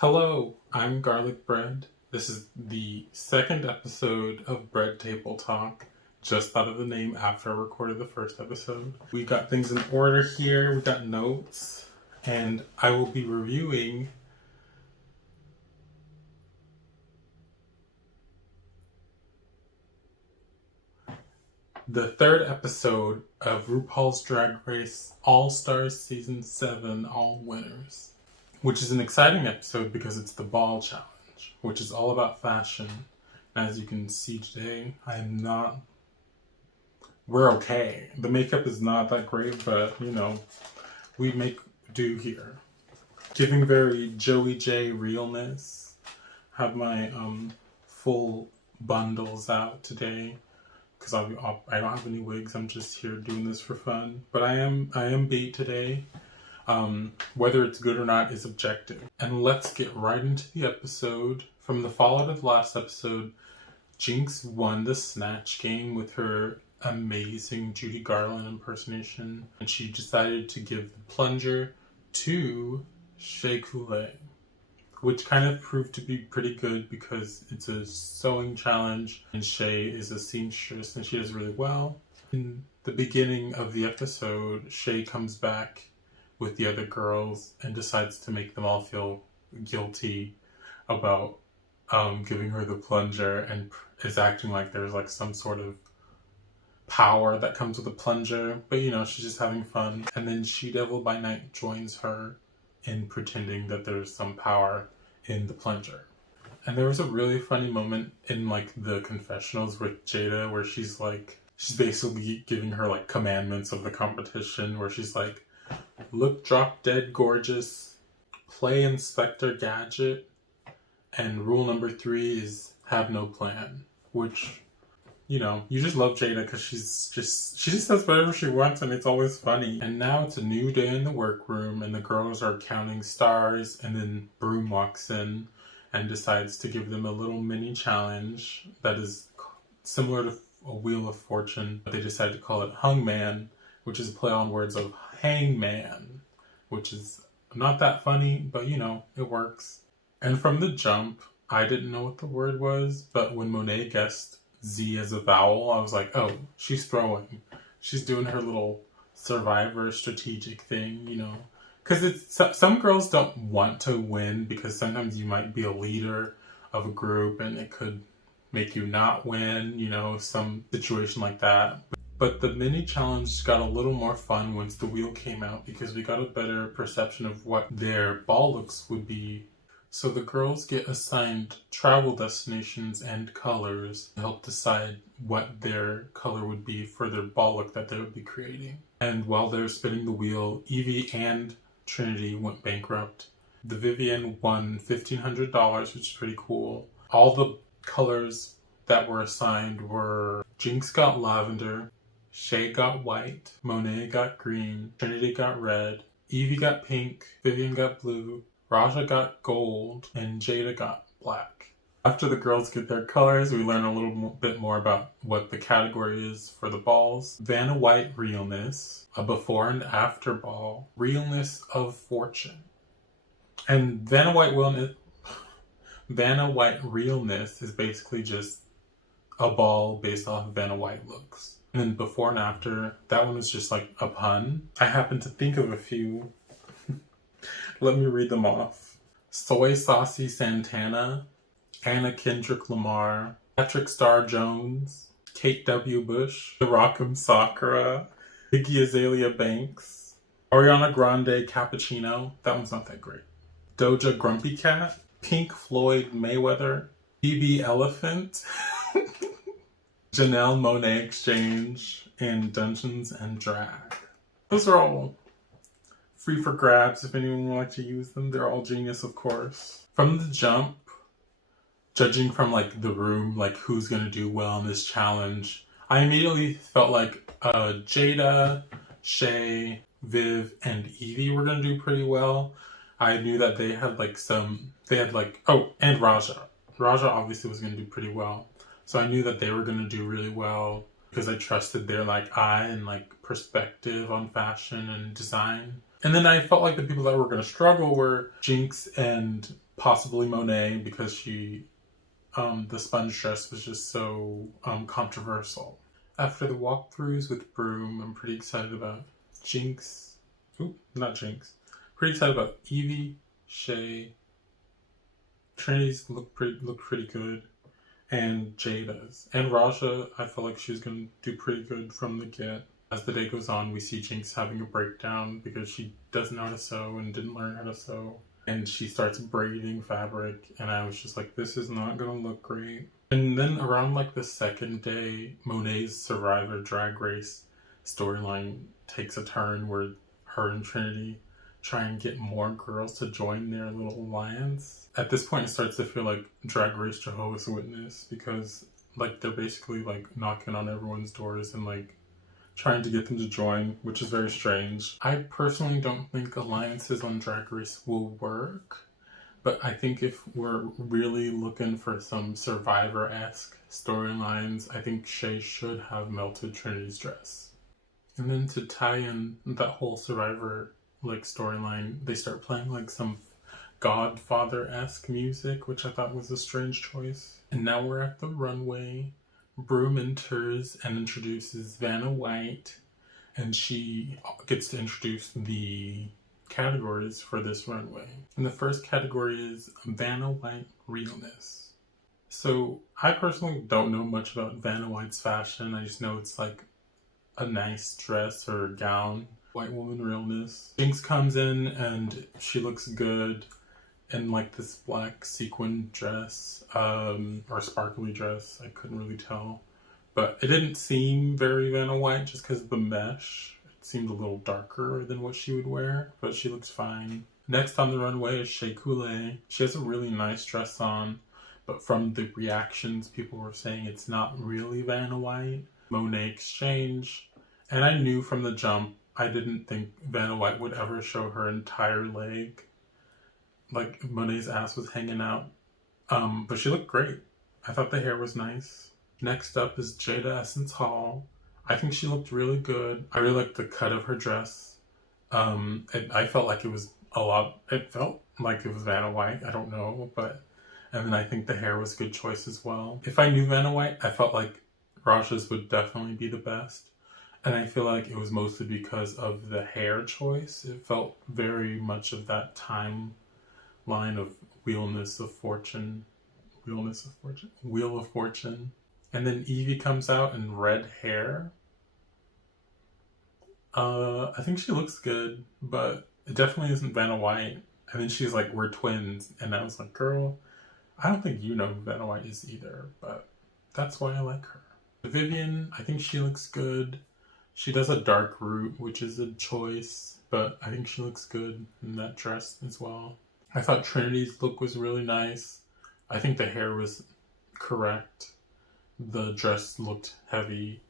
Hello, I'm Garlic Bread. This is the second episode of Bread Table Talk. Just thought of the name after I recorded the first episode. We got things in order here, we got notes, and I will be reviewing the third episode of RuPaul's Drag Race All-Stars Season 7 All Winners, which is an exciting episode because it's the ball challenge, which is all about fashion. As you can see today, we're okay. The makeup is not that great, but we make do here. Giving very Joey J realness. Have my full bundles out today because I don't have any wigs. I'm just here doing this for fun. But I am beat today. Whether it's good or not is objective. And let's get right into the episode. From the fallout of the last episode, Jinx won the Snatch game with her amazing Judy Garland impersonation, and she decided to give the plunger to Shea Coulee, which kind of proved to be pretty good because it's a sewing challenge and Shea is a seamstress and she does really well. In the beginning of the episode, Shea comes back with the other girls and decides to make them all feel guilty about giving her the plunger, and is acting like there's like some sort of power that comes with a plunger, but she's just having fun. And then She Devil by Night joins her in pretending that there's some power in the plunger. And there was a really funny moment in like the confessionals with Jada where she's basically giving her like commandments of the competition, where she's like, look drop dead gorgeous, play Inspector Gadget, and rule number 3 is have no plan. Which, you just love Jada because she just does whatever she wants and it's always funny. And now it's a new day in the workroom and the girls are counting stars, and then Broom walks in and decides to give them a little mini challenge that is similar to a Wheel of Fortune, but they decided to call it Hungman, which is a play on words of hangman, which is not that funny, but it works. And from the jump, I didn't know what the word was, but when Monet guessed Z as a vowel, I was like, oh, she's throwing. She's doing her little survivor strategic thing, because some girls don't want to win because sometimes you might be a leader of a group and it could make you not win, some situation like that. But the mini challenge got a little more fun once the wheel came out because we got a better perception of what their ball looks would be. So the girls get assigned travel destinations and colors to help decide what their color would be for their ball look that they would be creating. And while they're spinning the wheel, Evie and Trinity went bankrupt. The Vivian won $1,500, which is pretty cool. All the colors that were assigned were Jinx got lavender, Shea got white, Monet got green, Trinity got red, Evie got pink, Vivian got blue, Raja got gold, and Jada got black. After the girls get their colors, we learn a little bit more about what the category is for the balls. Vanna White Realness, a before and after ball, Realness of Fortune. And Vanna White Realness is basically just a ball based off of Vanna White looks. And then before and after, that one is just like a pun. I happen to think of a few. Let me read them off. Soy Saucy Santana, Anna Kendrick Lamar, Patrick Star Jones, Kate W. Bush, Rock'em Sakura, Iggy Azalea Banks, Ariana Grande Cappuccino. That one's not that great. Doja Grumpy Cat, Pink Floyd Mayweather, BB Elephant, Janelle Monet Exchange, and Dungeons and Drag. Those are all free for grabs if anyone would like to use them. They're all genius, of course. From the jump, judging from the room, who's going to do well in this challenge, I immediately felt like Jada, Shea, Viv, and Evie were going to do pretty well. I knew that they had and Raja. Raja obviously was going to do pretty well. So I knew that they were going to do really well because I trusted their eye and perspective on fashion and design. And then I felt like the people that were going to struggle were Jinx and possibly Monet, because the sponge dress was just so controversial. After the walkthroughs with Broom, I'm pretty excited about Jinx. Oop, not Jinx. Pretty excited about Evie, Shea. Trinity's look pretty good, and Jada's. And Raja, I felt like she was gonna do pretty good from the get. As the day goes on, we see Jinx having a breakdown because she doesn't know how to sew and didn't learn how to sew. And she starts braiding fabric, and I was just like, this is not gonna look great. And then around like the second day, Monet's Survivor Drag Race storyline takes a turn where her and Trinity try and get more girls to join their little alliance. At this point, it starts to feel like Drag Race Jehovah's Witness, because like they're basically like knocking on everyone's doors and like trying to get them to join, which is very strange. I personally don't think alliances on Drag Race will work, but I think if we're really looking for some Survivor-esque storylines, I think Shea should have melted Trinity's dress. And then to tie in that whole Survivor like storyline, they start playing like some Godfather-esque music, which I thought was a strange choice. And now we're at the runway. Broom enters and introduces Vanna White, and she gets to introduce the categories for this runway. And the first category is Vanna White Realness. So I personally don't know much about Vanna White's fashion. I just know it's like a nice dress or gown. White woman realness. Jinx comes in and she looks good in like this black sequin dress, or sparkly dress. I couldn't really tell, but it didn't seem very Vanna White just because of the mesh. It seemed a little darker than what she would wear, but she looks fine. Next on the runway is Shea Coulee. She has a really nice dress on, but from the reactions, people were saying it's not really Vanna White. Monet Exchange, and I knew from the jump I didn't think Vanna White would ever show her entire leg. Like, Monet's ass was hanging out. But she looked great. I thought the hair was nice. Next up is Jada Essence Hall. I think she looked really good. I really liked the cut of her dress. I felt like it was it felt like it was Vanna White. I don't know, but... And then I think the hair was a good choice as well. If I knew Vanna White, I felt like Raja's would definitely be the best. And I feel like it was mostly because of the hair choice. It felt very much of that timeline of Wheel of Fortune. And then Evie comes out in red hair. I think she looks good, but it definitely isn't Vanna White. And then she's like, we're twins. And I was like, girl, I don't think you know who Vanna White is either, but that's why I like her. Vivian, I think she looks good. She does a dark root, which is a choice, but I think she looks good in that dress as well. I thought Trinity's look was really nice. I think the hair was correct. The dress looked heavy,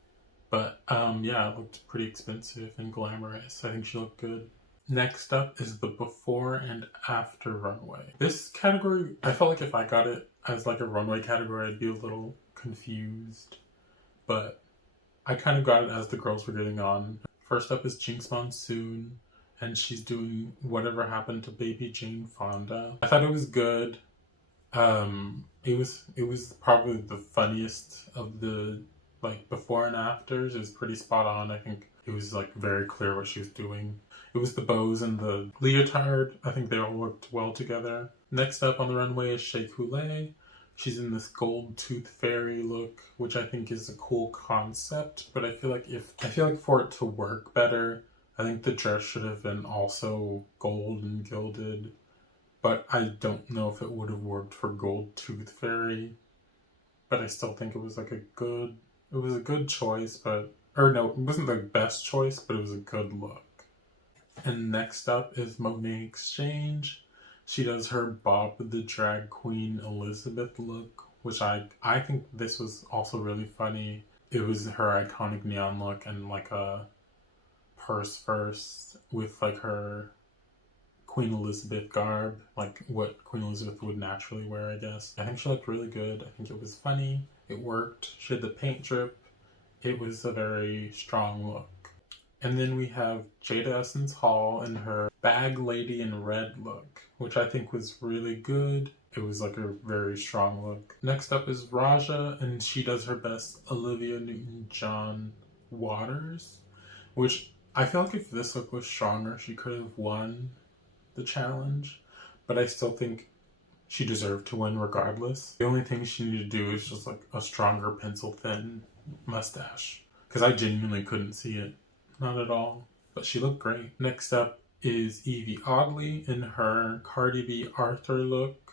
but yeah, it looked pretty expensive and glamorous. I think she looked good. Next up is the before and after runway. This category, I felt like if I got it as like a runway category, I'd be a little confused, but I kind of got it as the girls were getting on. First up is Jinx Monsoon, and she's doing Whatever Happened to Baby Jane Fonda. I thought it was good. It was probably the funniest of the like before and afters. It was pretty spot on. I think it was like very clear what she was doing. It was the bows and the leotard. I think they all worked well together. Next up on the runway is Shea Coulee. She's in this gold tooth fairy look, which I think is a cool concept, but I feel like for it to work better, I think the dress should have been also gold and gilded, but I don't know if it would have worked for gold tooth fairy, but I still think it was like a good choice, or no, it wasn't the best choice, but it was a good look. And next up is Monet Exchange. She does her Bob the Drag Queen Elizabeth look, which I think this was also really funny. It was her iconic neon look and like a purse first with like her Queen Elizabeth garb, like what Queen Elizabeth would naturally wear, I guess. I think she looked really good. I think it was funny. It worked. She had the paint drip. It was a very strong look. And then we have Jada Essence Hall in her Bag Lady in Red look, which I think was really good. It was like a very strong look. Next up is Raja, and she does her best Olivia Newton-John Waters, which I feel like if this look was stronger, she could have won the challenge, but I still think she deserved to win regardless. The only thing she needed to do is just like a stronger pencil thin mustache, because I genuinely couldn't see it. Not at all. But she looked great. Next up is Evie Oddly in her Cardi B Arthur look,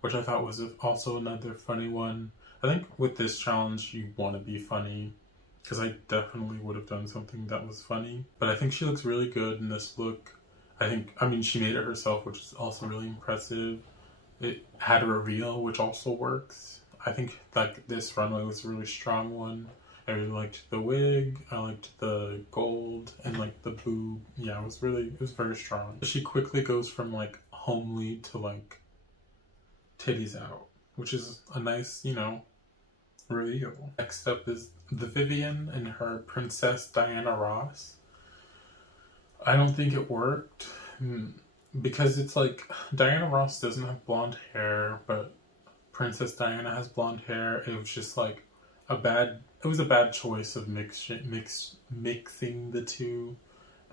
which I thought was also another funny one. I think with this challenge, you want to be funny, because I definitely would have done something that was funny. But I think she looks really good in this look. I mean, she made it herself, which is also really impressive. It had a reveal, which also works. I think like this runway was a really strong one. I really liked the wig, I liked the gold, and like the boob. Yeah, it was very strong. She quickly goes from like homely to like titties out, which is a nice, reveal. Next up is the Vivian and her Princess Diana Ross. I don't think it worked. Because it's like Diana Ross doesn't have blonde hair, but Princess Diana has blonde hair. It was just like it was a bad choice of mixing the two,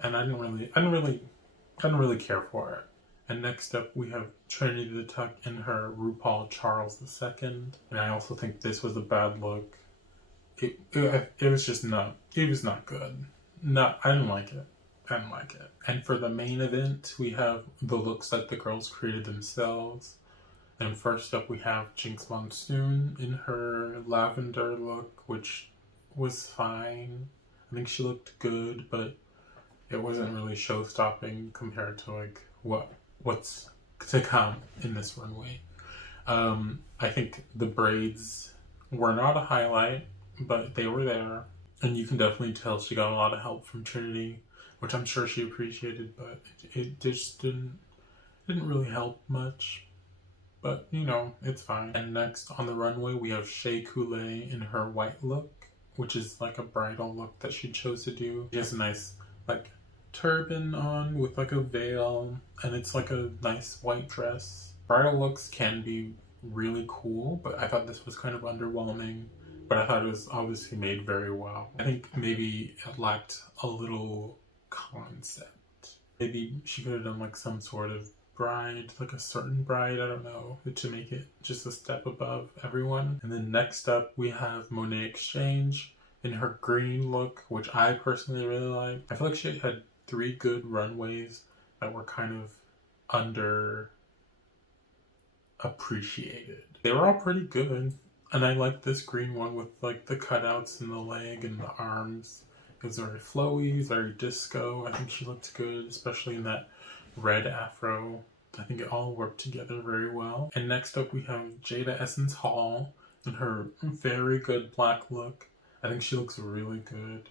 and I didn't really care for it. And next up we have Trinity the Tuck in her Rupaul Charles II, and I also think this was a bad look. It was not good. I didn't like it. And for the main event, we have the looks that the girls created themselves. And first up, we have Jinx Monsoon in her lavender look, which was fine. I think she looked good, but it wasn't really show-stopping compared to like what's to come in this runway. I think the braids were not a highlight, but they were there. And you can definitely tell she got a lot of help from Trinity, which I'm sure she appreciated, but it just didn't really help much. But, it's fine. And next on the runway, we have Shea Coulee in her white look, which is like a bridal look that she chose to do. She has a nice, like, turban on with, like, a veil, and it's, like, a nice white dress. Bridal looks can be really cool, but I thought this was kind of underwhelming. But I thought it was obviously made very well. I think maybe it lacked a little concept. Maybe she could have done, like, some sort of bride, like a certain bride, I don't know, to make it just a step above everyone. And then next up we have Monet Exchange in her green look, which I personally really like. I feel like she had 3 good runways that were kind of under appreciated. They were all pretty good, and I like this green one with like the cutouts in the leg and the arms. It was very flowy, very disco. I think she looked good, especially in that red afro. I think it all worked together very well. And next up we have Jada Essence Hall in her very good black look. I think she looks really good.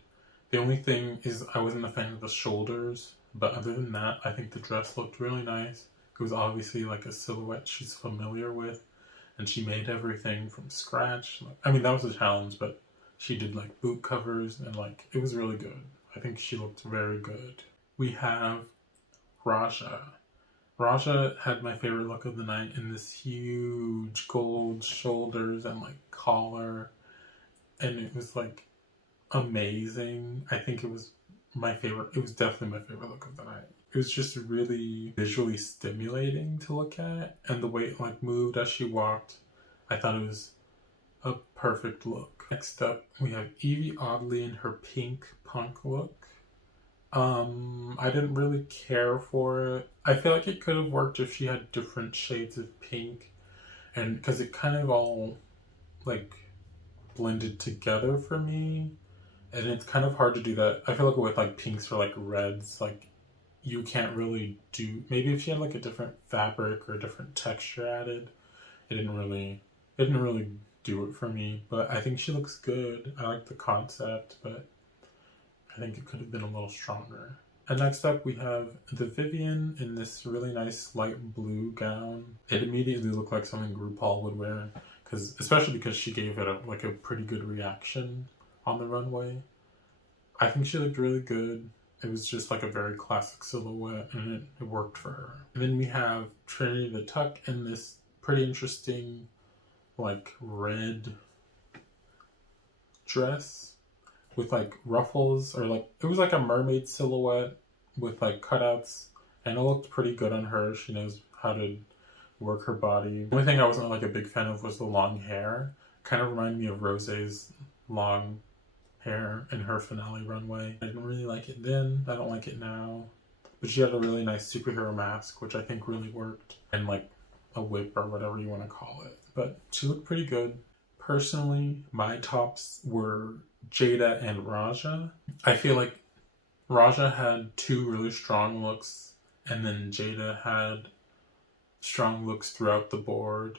The only thing is I wasn't a fan of the shoulders, but other than that, I think the dress looked really nice. It was obviously like a silhouette she's familiar with, and she made everything from scratch. I mean, that was a challenge, but she did like boot covers, and like it was really good. I think she looked very good. We have Raja. Raja had my favorite look of the night in this huge gold shoulders and like collar, and it was like amazing. I think it was my favorite. It was definitely my favorite look of the night. It was just really visually stimulating to look at, and the way it like moved as she walked, I thought it was a perfect look. Next up, we have Evie Oddly in her pink punk look. I didn't really care for it. I feel like it could have worked if she had different shades of pink, and because it kind of all like blended together for me, and it's kind of hard to do that. I feel like with like pinks or like reds, like you can't really do. Maybe if she had like a different fabric or a different texture added, it didn't really do it for me. But I think she looks good. I like the concept, but I think it could have been a little stronger. And next up we have the Vivian in this really nice light blue gown. It immediately looked like something Rupaul would wear, especially because she gave it a pretty good reaction on the runway. I think she looked really good. It was just like a very classic silhouette, and it worked for her. And then we have Trinity the Tuck in this pretty interesting like red dress with like ruffles, or like it was like a mermaid silhouette with like cutouts, and it looked pretty good on her. She knows how to work her body. The only thing I wasn't like a big fan of was the long hair. Kind of reminded me of Rosé's long hair in her finale runway. I didn't really like it then. I don't like it now. But she had a really nice superhero mask, which I think really worked, and like a whip or whatever you want to call it. But she looked pretty good. Personally, my tops were Jada and Raja. I feel like Raja had two really strong looks, and then Jada had strong looks throughout the board.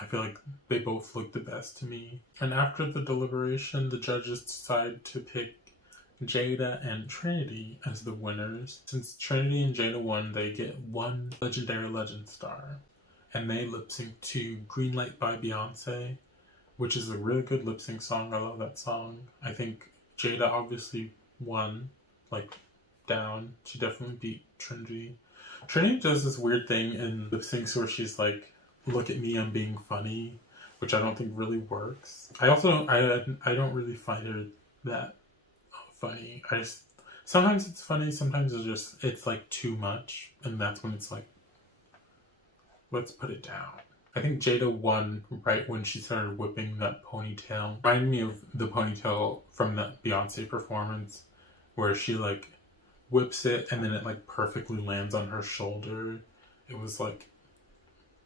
I feel like they both looked the best to me. And after the deliberation, the judges decided to pick Jada and Trinity as the winners. Since Trinity and Jada won, they get one Legendary Legend star. And they lip sync to Green Light by Beyonce, which is a really good lip sync song. I love that song. I think Jada obviously won, like, down. She definitely beat Trinity. Trinity does this weird thing in lip syncs where she's like, look at me, I'm being funny, which I don't think really works. I don't really find her that funny. Sometimes it's funny, sometimes it's like too much, and that's when it's like, let's put it down. I think Jada won right when she started whipping that ponytail. Reminded me of the ponytail from that Beyonce performance where she like whips it and then it like perfectly lands on her shoulder. It was like,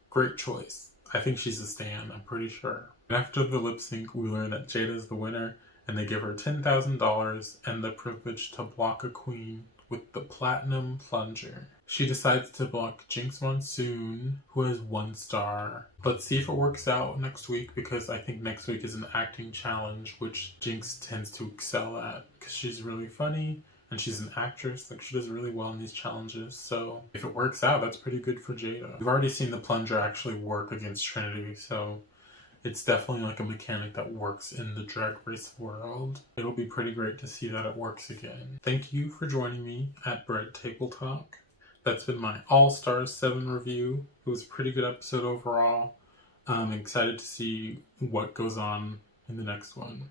great choice. I think she's a stan, I'm pretty sure. And after the lip sync, we learn that Jada is the winner, and they give her $10,000 and the privilege to block a queen with the platinum plunger. She decides to block Jinx Monsoon, who has 1 star. Let's see if it works out next week, because I think next week is an acting challenge, which Jinx tends to excel at, because she's really funny and she's an actress. Like, she does really well in these challenges. So if it works out, that's pretty good for Jada. We've already seen the plunger actually work against Trinity, so it's definitely like a mechanic that works in the Drag Race world. It'll be pretty great to see that it works again. Thank you for joining me at Bread Table Talk. That's been my All Stars 7 review. It was a pretty good episode overall. I'm excited to see what goes on in the next one.